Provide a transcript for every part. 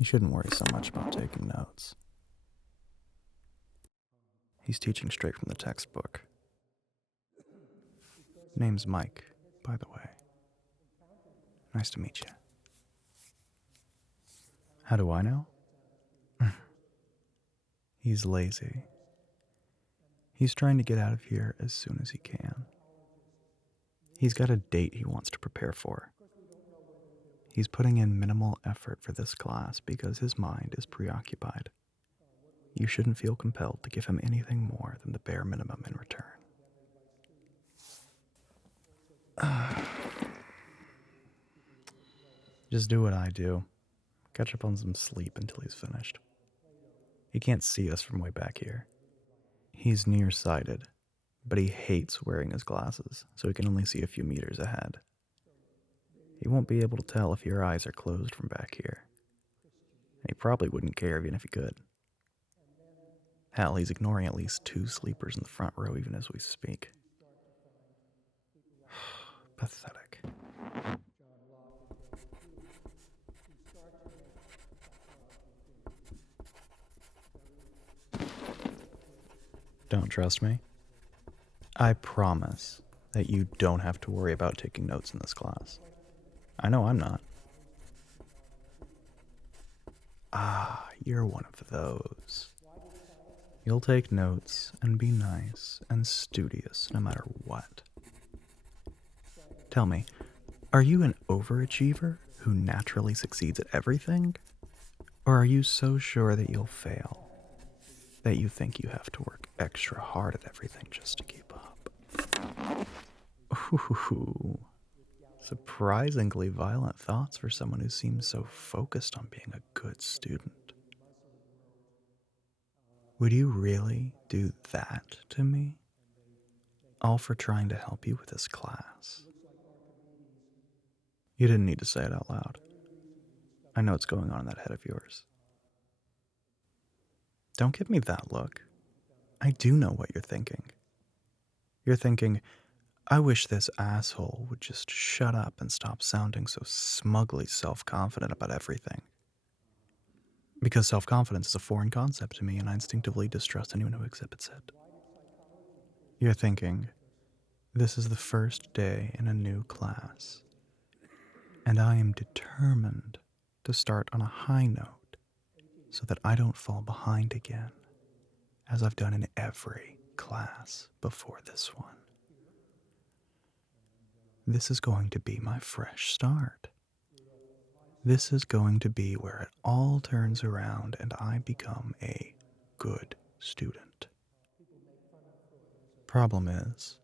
You shouldn't worry so much about taking notes. He's teaching straight from the textbook. Name's Mike, by the way. Nice to meet you. How do I know? He's lazy. He's trying to get out of here as soon as he can. He's got a date he wants to prepare for. He's putting in minimal effort for this class because his mind is preoccupied. You shouldn't feel compelled to give him anything more than the bare minimum in return. Just do what I do. Catch up on some sleep until he's finished. He can't see us from way back here. He's nearsighted, but he hates wearing his glasses, so he can only see a few meters ahead. He won't be able to tell if your eyes are closed from back here. And he probably wouldn't care even if he could. Hell, he's ignoring at least 2 sleepers in the front row even as we speak. Pathetic. Don't trust me? I promise that you don't have to worry about taking notes in this class. I know I'm not. Ah, you're one of those. You'll take notes and be nice and studious no matter what. Tell me, are you an overachiever who naturally succeeds at everything? Or are you so sure that you'll fail that you think you have to work extra hard at everything just to keep up? Ooh, surprisingly violent thoughts for someone who seems so focused on being a good student. Would you really do that to me? All for trying to help you with this class? You didn't need to say it out loud. I know what's going on in that head of yours. Don't give me that look. I do know what you're thinking. You're thinking, I wish this asshole would just shut up and stop sounding so smugly self-confident about everything. Because self-confidence is a foreign concept to me and I instinctively distrust anyone who exhibits it. You're thinking, this is the first day in a new class, and I am determined to start on a high note so that I don't fall behind again, as I've done in every class before this one. This is going to be my fresh start. This is going to be where it all turns around and I become a good student. Problem is,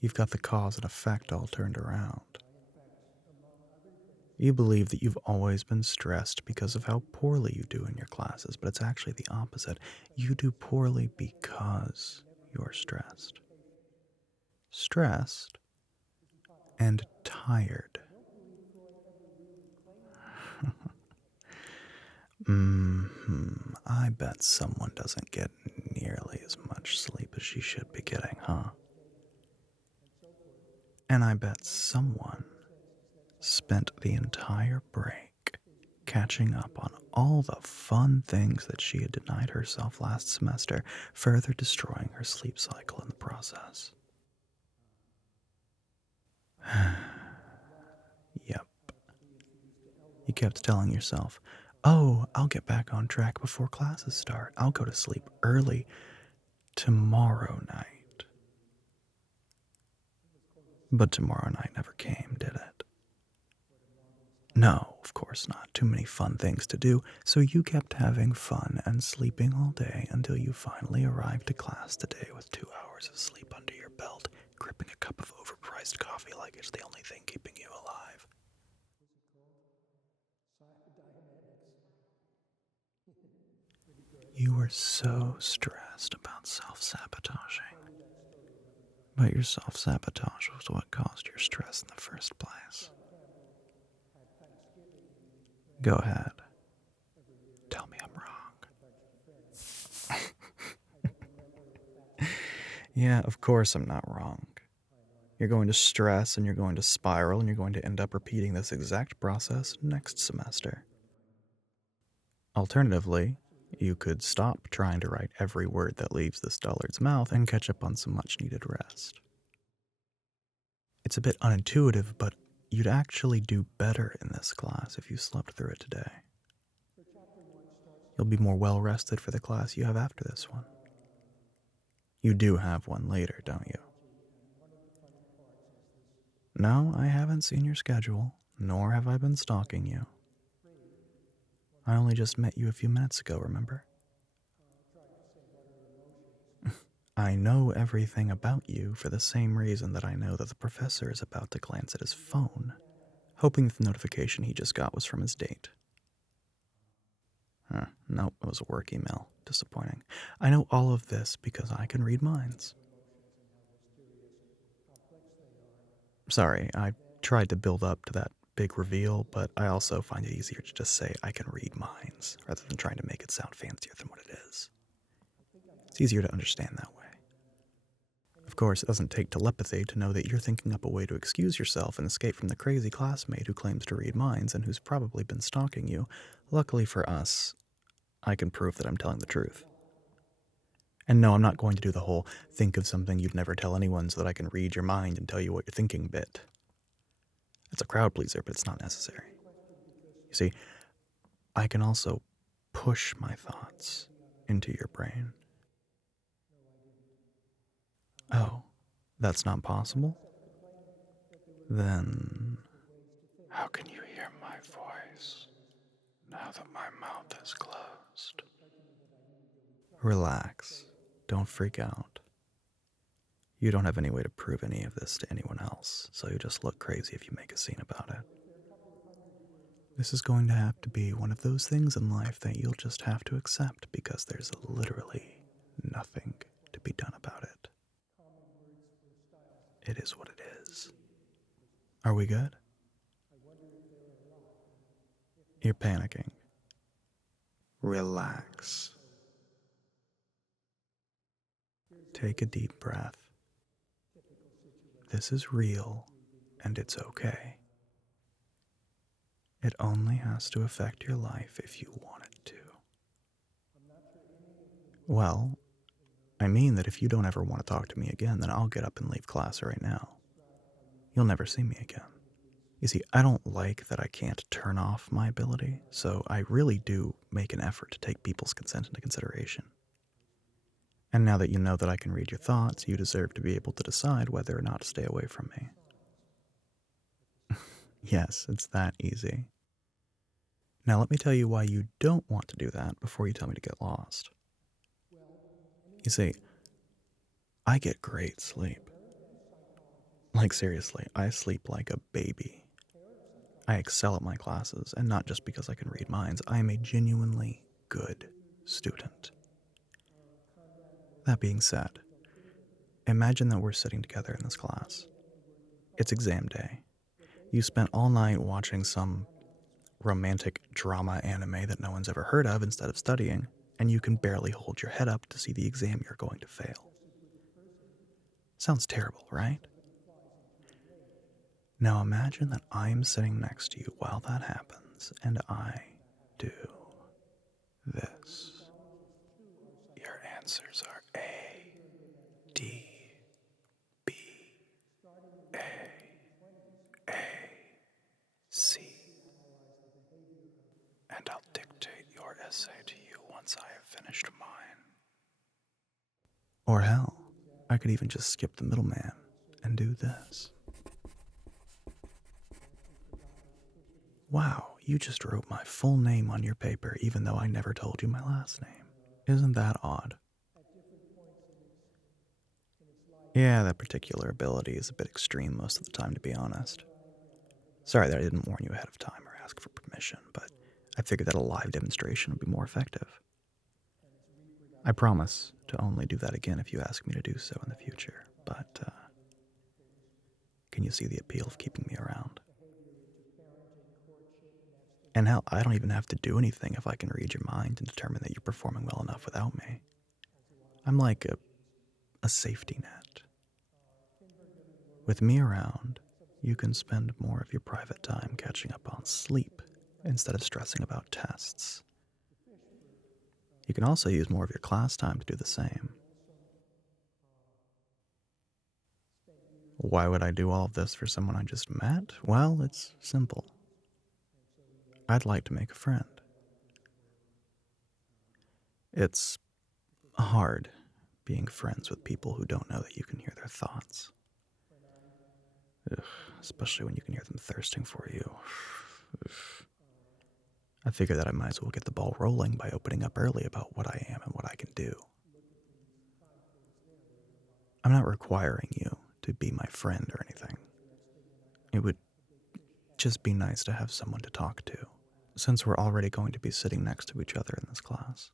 you've got the cause and effect all turned around. You believe that you've always been stressed because of how poorly you do in your classes, but it's actually the opposite. You do poorly because you're stressed. Stressed and tired. I bet someone doesn't get nearly as much sleep as she should be getting, huh? And I bet someone spent the entire break catching up on all the fun things that she had denied herself last semester, further destroying her sleep cycle in the process. Yep. You kept telling yourself, oh, I'll get back on track before classes start. I'll go to sleep early tomorrow night. But tomorrow night never came, did it? No, of course not. Too many fun things to do, so you kept having fun and sleeping all day until you finally arrived to class today with 2 hours of sleep under your belt, gripping a cup of overpriced coffee like it's the only thing keeping you alive. You were so stressed about self-sabotaging. But your self-sabotage was what caused your stress in the first place. Go ahead. Tell me I'm wrong. Yeah, of course I'm not wrong. You're going to stress and you're going to spiral and you're going to end up repeating this exact process next semester. Alternatively, you could stop trying to write every word that leaves this dullard's mouth and catch up on some much-needed rest. It's a bit unintuitive, but you'd actually do better in this class if you slept through it today. You'll be more well-rested for the class you have after this one. You do have one later, don't you? No, I haven't seen your schedule, nor have I been stalking you. I only just met you a few minutes ago, remember? I know everything about you for the same reason that I know that the professor is about to glance at his phone, hoping that the notification he just got was from his date. Nope, it was a work email. Disappointing. I know all of this because I can read minds. Sorry, I tried to build up to that big reveal, but I also find it easier to just say I can read minds rather than trying to make it sound fancier than what it is. It's easier to understand that way. Of course, it doesn't take telepathy to know that you're thinking up a way to excuse yourself and escape from the crazy classmate who claims to read minds and who's probably been stalking you. Luckily for us, I can prove that I'm telling the truth. And no, I'm not going to do the whole think of something you'd never tell anyone so that I can read your mind and tell you what you're thinking bit. It's a crowd pleaser, but it's not necessary. You see, I can also push my thoughts into your brain. Oh, that's not possible? Then how can you hear my voice now that my mouth is closed? Relax. Don't freak out. You don't have any way to prove any of this to anyone else, so you just look crazy if you make a scene about it. This is going to have to be one of those things in life that you'll just have to accept because there's literally nothing to be done about it. It is what it is. Are we good? You're panicking. Relax. Take a deep breath. This is real, and it's okay. It only has to affect your life if you want it to. Well, I mean that if you don't ever want to talk to me again, then I'll get up and leave class right now. You'll never see me again. You see, I don't like that I can't turn off my ability, so I really do make an effort to take people's consent into consideration. And now that you know that I can read your thoughts, you deserve to be able to decide whether or not to stay away from me. Yes, it's that easy. Now let me tell you why you don't want to do that before you tell me to get lost. You see, I get great sleep. Like seriously, I sleep like a baby. I excel at my classes, and not just because I can read minds. I am a genuinely good student. That being said, imagine that we're sitting together in this class. It's exam day. You spent all night watching some romantic drama anime that no one's ever heard of instead of studying, and you can barely hold your head up to see the exam you're going to fail. Sounds terrible, right? Now imagine that I'm sitting next to you while that happens, and I do this. Your answers are A, D, B, A, C, and I'll dictate your essay to you once I have finished mine. Or hell, I could even just skip the middleman and do this. Wow, you just wrote my full name on your paper even though I never told you my last name. Isn't that odd? Yeah, that particular ability is a bit extreme most of the time, to be honest. Sorry that I didn't warn you ahead of time or ask for permission, but I figured that a live demonstration would be more effective. I promise to only do that again if you ask me to do so in the future, but can you see the appeal of keeping me around? And hell, I don't even have to do anything if I can read your mind and determine that you're performing well enough without me. I'm like a safety net. With me around, you can spend more of your private time catching up on sleep instead of stressing about tests. You can also use more of your class time to do the same. Why would I do all of this for someone I just met? Well, it's simple. I'd like to make a friend. It's hard being friends with people who don't know that you can hear their thoughts. Ugh, especially when you can hear them thirsting for you. I figured that I might as well get the ball rolling by opening up early about what I am and what I can do. I'm not requiring you to be my friend or anything. It would just be nice to have someone to talk to, since we're already going to be sitting next to each other in this class.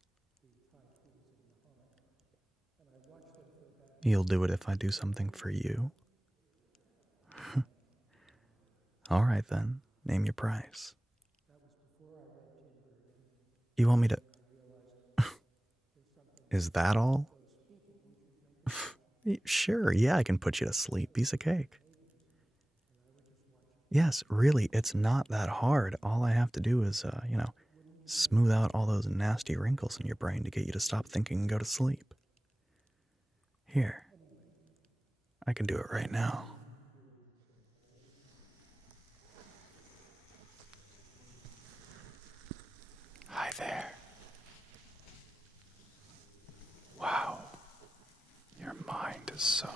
You'll do it if I do something for you? All right then, name your price. You want me to... Is that all? Sure, yeah, I can put you to sleep. Piece of cake. Yes, really, it's not that hard. All I have to do is, smooth out all those nasty wrinkles in your brain to get you to stop thinking and go to sleep. Here, I can do it right now. Hi there. Wow, your mind is so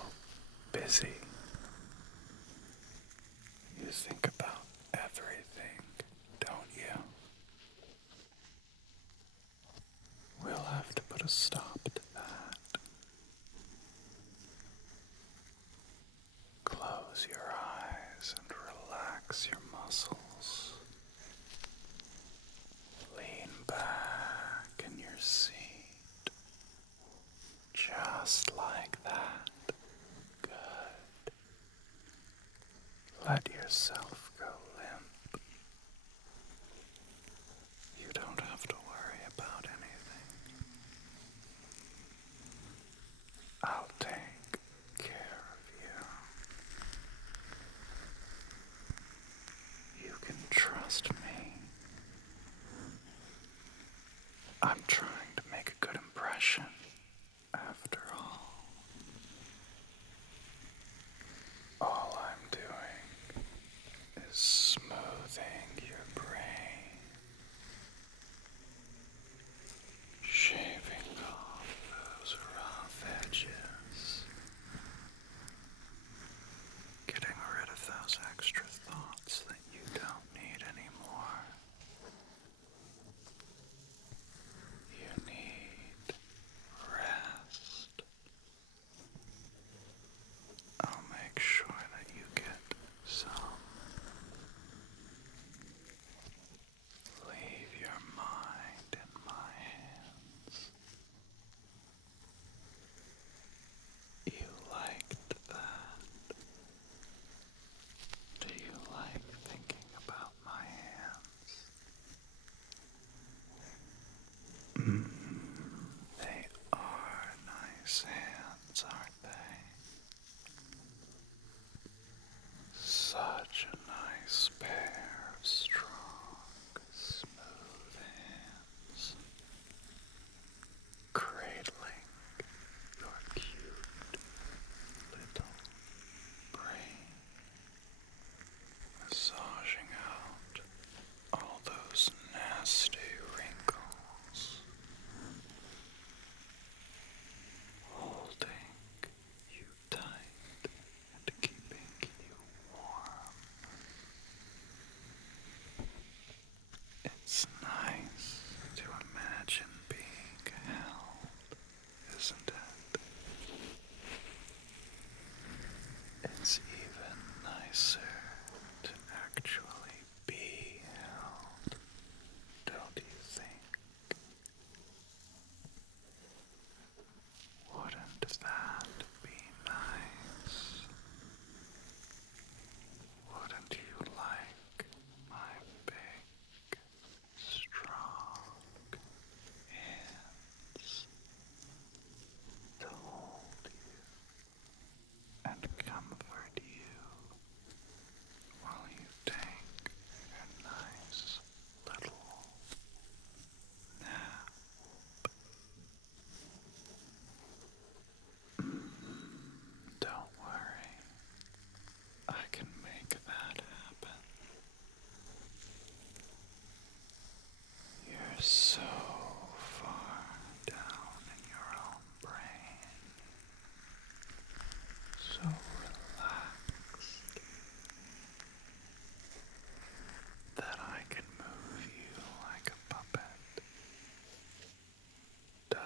busy. You think about everything, don't you? We'll have to put a stop to that. Close your eyes and relax your muscles. Lean back in your seat. Just like that. Good. Let yourself go limp. You don't have to worry about anything.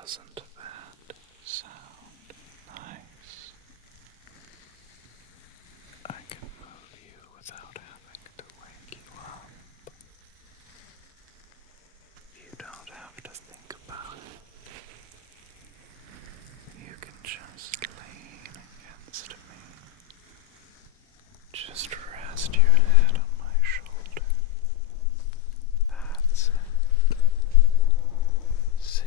Doesn't that sound nice? I can move you without having to wake you up. You don't have to think about it. You can just lean against me. Just rest your head on my shoulder. That's it. See?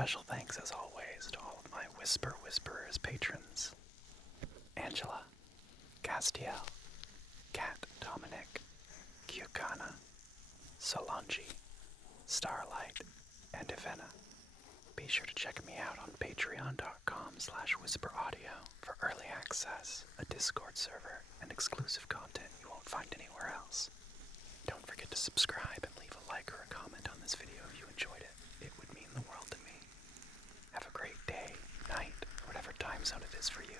Special thanks, as always, to all of my Whisperers patrons. Angela, Castiel, Kat Dominic, Kyukana, Solange, Starlight, and Ivana. Be sure to check me out on patreon.com/WhispurrAudio for early access, a Discord server, and exclusive content you won't find anywhere else. Don't forget to subscribe and leave a like or a comment on this video if you enjoyed it. It would mean the world to me. Have a great day, night, whatever time zone it is for you.